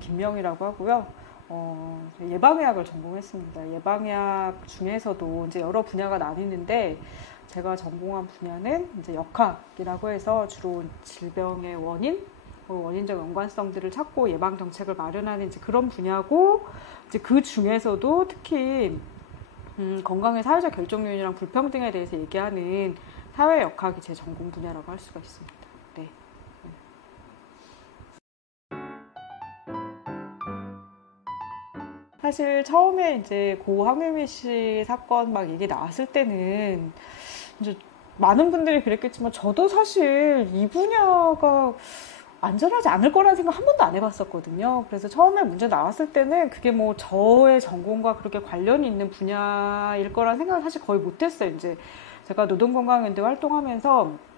김명이라고 하고요. 예방의학을 전공했습니다. 예방의학 중에서도 이제 여러 분야가 나뉘는데 제가 전공한 분야는 이제 역학이라고 해서 주로 질병의 원인적 연관성들을 찾고 예방 정책을 마련하는 이제 그런 분야고, 이제 그 중에서도 특히 건강의 사회적 결정 요인이랑 불평등에 대해서 얘기하는 사회역학이 제 전공 분야라고 할 수가 있습니다. 네. 사실 처음에 이제 고 황유미 씨 사건 막 얘기 나왔을 때는 이제 많은 분들이 그랬겠지만 저도 사실 이 분야가 안전하지 않을 거라는 생각 한 번도 안 해봤었거든요. 그래서 처음에 문제 나왔을 때는 그게 뭐 저의 전공과 그렇게 관련이 있는 분야일 거라는 생각을 사실 거의 못했어요. 이제 제가 노동건강연대 활동하면서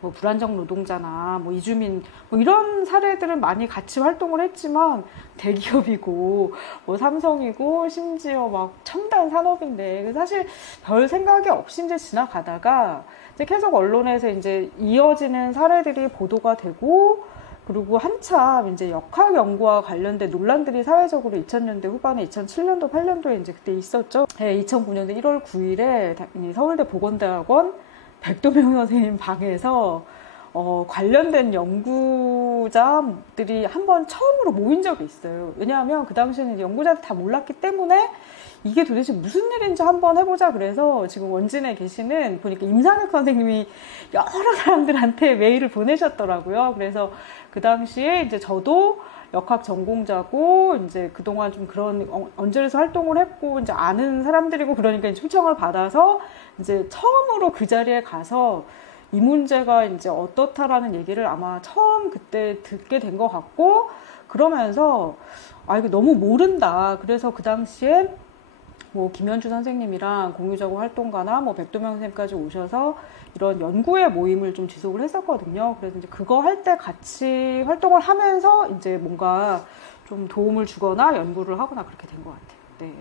뭐 불안정 노동자나 뭐 이주민 뭐 이런 사례들은 많이 같이 활동을 했지만 대기업이고 뭐 삼성이고 심지어 막 첨단 산업인데 사실 별 생각이 없이 이제 지나가다가 이제 계속 언론에서 이제 이어지는 사례들이 보도가 되고, 그리고 한참 이제 역학 연구와 관련된 논란들이 사회적으로 2000년대 후반에 2007년도 8년도에 이제 그때 있었죠. 네, 2009년도 1월 9일에 서울대 보건대학원 백도명 선생님 방에서 관련된 연구자들이 한번 처음으로 모인 적이 있어요. 왜냐하면 그 당시에는 연구자들 다 몰랐기 때문에 이게 도대체 무슨 일인지 한번 해보자. 그래서 지금 원진에 계시는 보니까 임산혁 선생님이 여러 사람들한테 메일을 보내셨더라고요. 그래서 그 당시에 이제 저도 역학 전공자고 이제 그동안 좀 그런 언저리에서 활동을 했고 이제 아는 사람들이고 그러니까 초청을 받아서 이제 처음으로 그 자리에 가서 이 문제가 이제 어떻다라는 얘기를 아마 처음 그때 듣게 된 것 같고, 그러면서 이거 너무 모른다. 그래서 그 당시에 뭐 김현주 선생님이랑 공유자고 활동가나 뭐 백도명 선생님까지 오셔서 이런 연구의 모임을 좀 지속을 했었거든요. 그래서 이제 그거 할 때 같이 활동을 하면서 이제 뭔가 좀 도움을 주거나 연구를 하거나 그렇게 된 것 같아요. 네.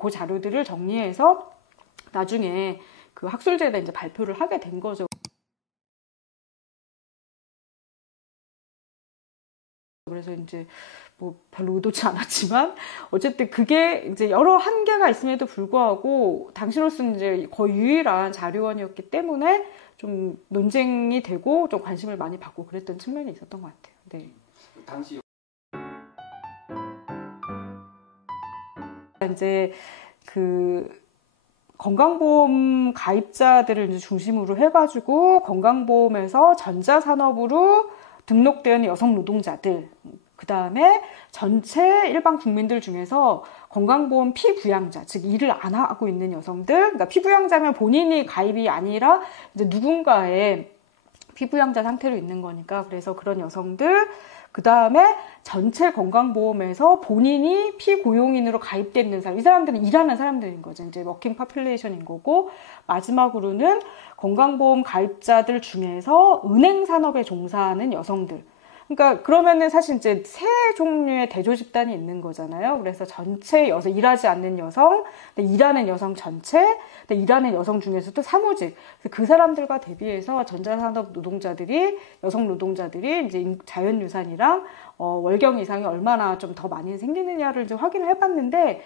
그 자료들을 정리해서 나중에 그 학술제에다 이제 발표를 하게 된 거죠. 그래서 이제 뭐 별로 의도치 않았지만 어쨌든 그게 이제 여러 한계가 있음에도 불구하고 당시로서는 이제 거의 유일한 자료원이었기 때문에 좀 논쟁이 되고 좀 관심을 많이 받고 그랬던 측면이 있었던 것 같아요. 네. 당시 이제 그 건강보험 가입자들을 이제 중심으로 해가지고 건강보험에서 전자산업으로 등록된 여성 노동자들, 그 다음에 전체 일반 국민들 중에서 건강보험 피부양자, 즉 일을 안 하고 있는 여성들, 그러니까 피부양자면 본인이 가입이 아니라 이제 누군가의 피부양자 상태로 있는 거니까, 그래서 그런 여성들, 그 다음에 전체 건강보험에서 본인이 피고용인으로 가입돼 있는 사람, 이 사람들은 일하는 사람들인 거죠. 이제 워킹 파퓰레이션인 거고, 마지막으로는 건강보험 가입자들 중에서 은행 산업에 종사하는 여성들. 그러니까 그러면은 사실 이제 세 종류의 대조 집단이 있는 거잖아요. 그래서 전체 여성, 일하지 않는 여성, 일하는 여성 전체, 일하는 여성 중에서도 사무직. 그 사람들과 대비해서 전자산업 노동자들이, 여성 노동자들이 이제 자연유산이랑 월경 이상이 얼마나 좀 더 많이 생기느냐를 이제 확인을 해봤는데,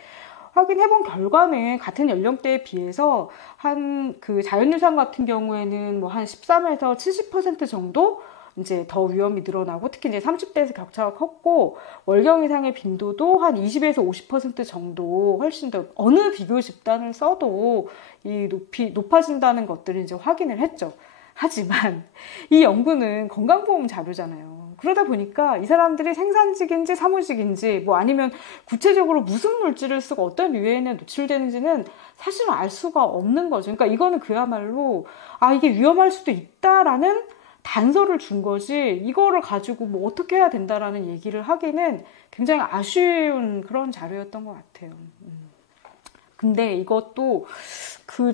확인해본 결과는 같은 연령대에 비해서 한 그 자연유산 같은 경우에는 뭐 한 13에서 70% 정도 이제 더 위험이 늘어나고, 특히 이제 30대에서 격차가 컸고, 월경 이상의 빈도도 한 20에서 50% 정도 훨씬 더 어느 비교 집단을 써도 이 높아진다는 것들을 이제 확인을 했죠. 하지만 이 연구는 건강보험 자료잖아요. 그러다 보니까 이 사람들이 생산직인지 사무직인지 뭐 아니면 구체적으로 무슨 물질을 쓰고 어떤 유해인에 노출되는지는 사실은 알 수가 없는 거죠. 그러니까 이거는 그야말로 이게 위험할 수도 있다라는 단서를 준 거지, 이거를 가지고 뭐 어떻게 해야 된다라는 얘기를 하기는 굉장히 아쉬운 그런 자료였던 것 같아요. 근데 이것도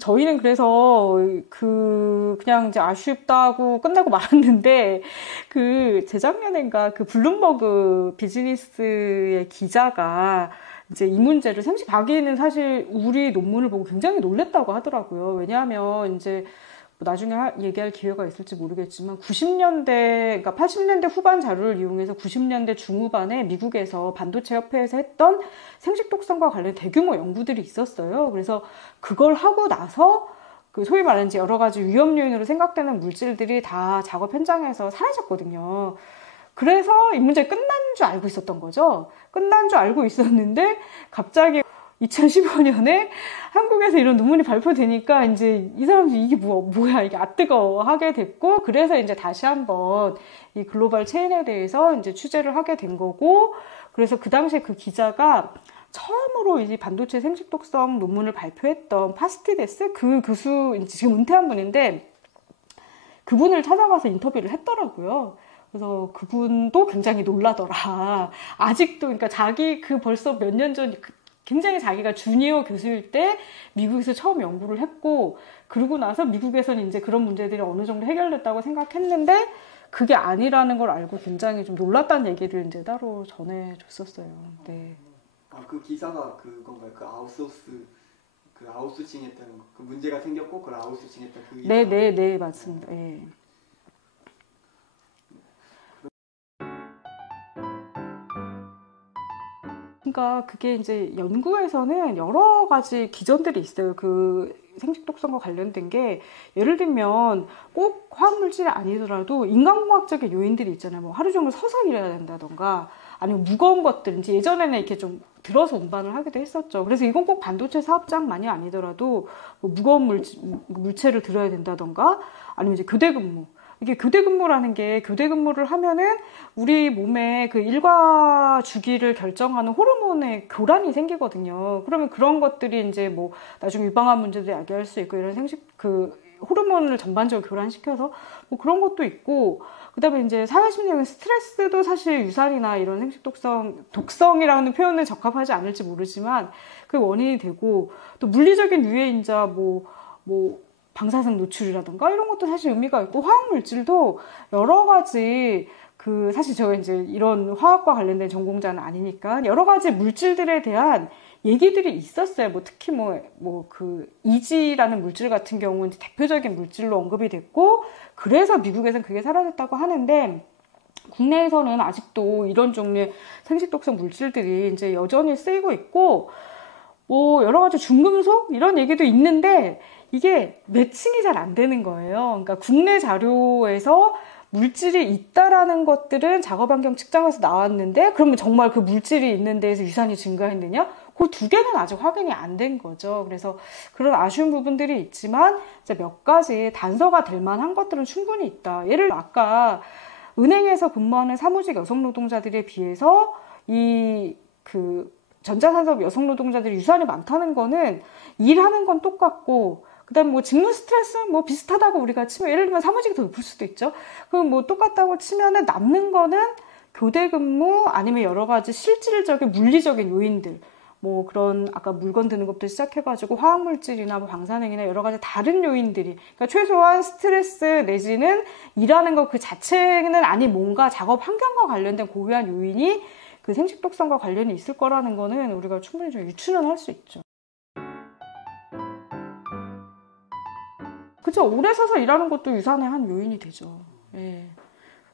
저희는 그래서 그냥 이제 아쉽다고 끝나고 말았는데 재작년인가 블룸버그 비즈니스의 기자가 이제 이 문제를 자기는 사실 우리 논문을 보고 굉장히 놀랬다고 하더라고요. 왜냐하면 이제 나중에 얘기할 기회가 있을지 모르겠지만 90년대, 그러니까 80년대 후반 자료를 이용해서 90년대 중후반에 미국에서 반도체 협회에서 했던 생식독성과 관련 대규모 연구들이 있었어요. 그래서 그걸 하고 나서 소위 말하는 여러 가지 위험 요인으로 생각되는 물질들이 다 작업 현장에서 사라졌거든요. 그래서 이 문제 끝난 줄 알고 있었던 거죠. 끝난 줄 알고 있었는데 갑자기 2015년에 한국에서 이런 논문이 발표되니까 이제 이 사람들이 이게 뭐야 이게 뜨거워 하게 됐고, 그래서 이제 다시 한번 이 글로벌 체인에 대해서 이제 취재를 하게 된 거고, 그래서 그 당시에 그 기자가 처음으로 이 반도체 생식독성 논문을 발표했던 파스티데스 그 교수, 지금 은퇴한 분인데 그분을 찾아가서 인터뷰를 했더라고요. 그래서 그분도 굉장히 놀라더라. 아직도, 그러니까 자기 벌써 몇 년 전 굉장히 자기가 주니어 교수일 때 미국에서 처음 연구를 했고, 그러고 나서 미국에서는 이제 그런 문제들이 어느 정도 해결됐다고 생각했는데 그게 아니라는 걸 알고 굉장히 좀 놀랐다는 얘기를 이제 따로 전해줬었어요. 네. 그 기사가 그건가요? 아웃소싱했다는 거. 그 문제가 생겼고 그걸 아웃소싱했다. 네, 맞습니다. 네. 그러니까 그게 이제 연구에서는 여러 가지 기전들이 있어요. 생식독성과 관련된 게, 예를 들면 꼭 화학물질이 아니더라도 인간공학적인 요인들이 있잖아요. 뭐 하루 종일 서서 일해야 된다던가, 아니면 무거운 것들, 이제 예전에는 이렇게 좀 들어서 운반을 하기도 했었죠. 그래서 이건 꼭 반도체 사업장만이 아니더라도 뭐 무거운 물체를 들어야 된다던가, 아니면 이제 교대 근무. 이게 교대 근무라는 게, 교대 근무를 하면은 우리 몸에 일과 주기를 결정하는 호르몬의 교란이 생기거든요. 그러면 그런 것들이 이제 뭐 나중에 유방암 문제도 야기할 수 있고, 이런 호르몬을 전반적으로 교란시켜서 뭐 그런 것도 있고, 그다음에 이제 사회심리학은 스트레스도 사실 유산이나 이런 독성이라는 표현에 적합하지 않을지 모르지만 그 원인이 되고, 또 물리적인 유해인자 방사능 노출이라든가 이런 것도 사실 의미가 있고, 화학물질도 여러 가지 사실 제가 이제 이런 화학과 관련된 전공자는 아니니까 여러 가지 물질들에 대한 얘기들이 있었어요. 특히 이지라는 물질 같은 경우는 대표적인 물질로 언급이 됐고, 그래서 미국에서는 그게 사라졌다고 하는데, 국내에서는 아직도 이런 종류의 생식독성 물질들이 이제 여전히 쓰이고 있고, 여러 가지 중금속 이런 얘기도 있는데 이게 매칭이 잘 안 되는 거예요. 그러니까 국내 자료에서 물질이 있다라는 것들은 작업환경 측정에서 나왔는데, 그러면 정말 그 물질이 있는 데에서 유산이 증가했느냐? 그 두 개는 아직 확인이 안 된 거죠. 그래서 그런 아쉬운 부분들이 있지만 이제 몇 가지 단서가 될 만한 것들은 충분히 있다. 예를 들어 아까 은행에서 근무하는 사무직 여성 노동자들에 비해서 전자산업 여성 노동자들이 유산이 많다는 거는, 일하는 건 똑같고, 그다음에 직무 스트레스 비슷하다고 우리가 치면, 예를 들면 사무직이 더 높을 수도 있죠. 그럼 똑같다고 치면은 남는 거는 교대 근무, 아니면 여러 가지 실질적인 물리적인 요인들, 그런 아까 물건 드는 것부터 시작해가지고 화학물질이나 방사능이나 여러 가지 다른 요인들이, 그러니까 최소한 스트레스 내지는 일하는 것 그 자체는 아닌 뭔가 작업 환경과 관련된 고유한 요인이 생식독성과 관련이 있을 거라는 거는 우리가 충분히 좀 유추는 할 수 있죠. 그쵸. 오래 서서 일하는 것도 유산의 한 요인이 되죠. 예.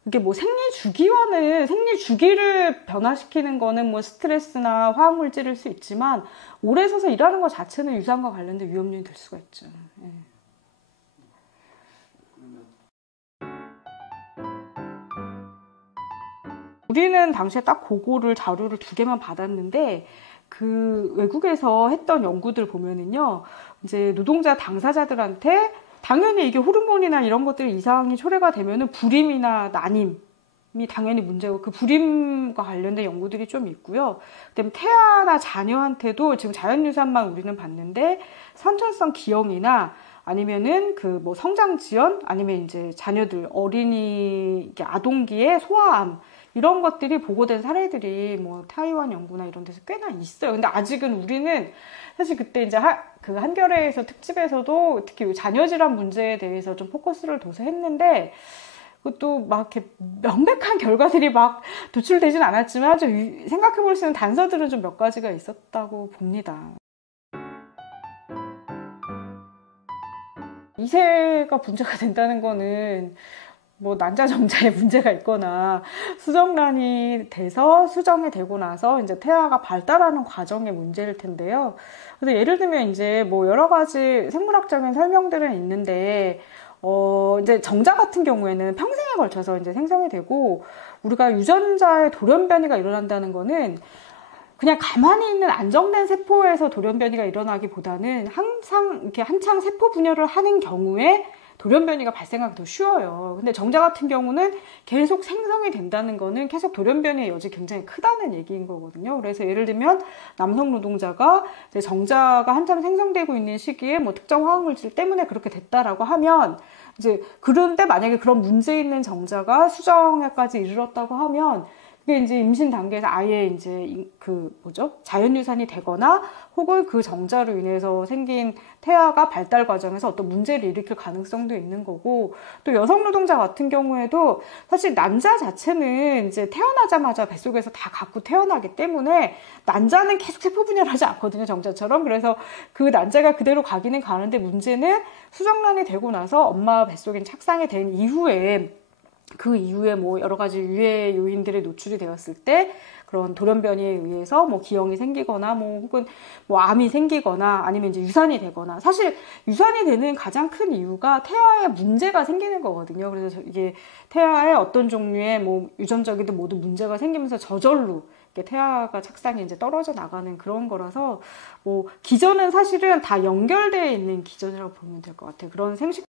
이게 생리 주기를 변화시키는 거는 스트레스나 화학물질일 수 있지만, 오래 서서 일하는 것 자체는 유산과 관련된 위험 요인이 될 수가 있죠. 예. 우리는 당시에 딱 자료를 2개만 받았는데, 외국에서 했던 연구들 보면은요, 이제 노동자 당사자들한테 당연히 이게 호르몬이나 이런 것들 이상이 초래가 되면은 불임이나 난임이 당연히 문제고, 그 불임과 관련된 연구들이 좀 있고요. 그다음에 태아나 자녀한테도 지금 자연유산만 우리는 봤는데, 선천성 기형이나 아니면은 성장 지연, 아니면 이제 자녀들, 아동기의 소아암, 이런 것들이 보고된 사례들이 뭐 타이완 연구나 이런 데서 꽤나 있어요. 근데 아직은 우리는 사실 그때 이제 그 한겨레에서 특집에서도 특히 자녀 질환 문제에 대해서 좀 포커스를 둬서 했는데 그것도 막 이렇게 명백한 결과들이 막 도출되진 않았지만 좀 생각해 볼 수 있는 단서들은 좀 몇 가지가 있었다고 봅니다. 2세가 문제가 된다는 거는 뭐 난자 정자에 문제가 있거나 수정란이 돼서 수정이 되고 나서 이제 태아가 발달하는 과정의 문제일 텐데요. 그래서 예를 들면 이제 뭐 여러 가지 생물학적인 설명들은 있는데 이제 정자 같은 경우에는 평생에 걸쳐서 이제 생성이 되고 우리가 유전자의 돌연변이가 일어난다는 거는 그냥 가만히 있는 안정된 세포에서 돌연변이가 일어나기보다는 항상 이렇게 한창 세포 분열을 하는 경우에 돌연변이가 발생하기 더 쉬워요. 근데 정자 같은 경우는 계속 생성이 된다는 거는 계속 돌연변이의 여지 굉장히 크다는 얘기인 거거든요. 그래서 예를 들면 남성 노동자가 이제 정자가 한참 생성되고 있는 시기에 뭐 특정 화학물질 때문에 그렇게 됐다라고 하면 이제 그런데 만약에 그런 문제 있는 정자가 수정에까지 이르렀다고 하면 그게 이제 임신 단계에서 아예 이제 자연유산이 되거나 혹은 그 정자로 인해서 생긴 태아가 발달 과정에서 어떤 문제를 일으킬 가능성도 있는 거고 또 여성 노동자 같은 경우에도 사실 난자 자체는 이제 태어나자마자 뱃속에서 다 갖고 태어나기 때문에 난자는 계속 세포 분열하지 않거든요, 정자처럼. 그래서 그 난자가 그대로 가기는 가는데 문제는 수정란이 되고 나서 엄마 뱃속에 착상이 된 이후에 그 이후에 뭐 여러 가지 유해 요인들에 노출이 되었을 때 그런 돌연변이에 의해서 뭐 기형이 생기거나 뭐 혹은 뭐 암이 생기거나 아니면 이제 유산이 되거나 사실 유산이 되는 가장 큰 이유가 태아에 문제가 생기는 거거든요. 그래서 이게 태아에 어떤 종류의 뭐 유전적이든 모든 문제가 생기면서 저절로 태아가 착상이 이제 떨어져 나가는 그런 거라서 뭐 기전은 사실은 다 연결되어 있는 기전이라고 보면 될 것 같아요. 그런 생식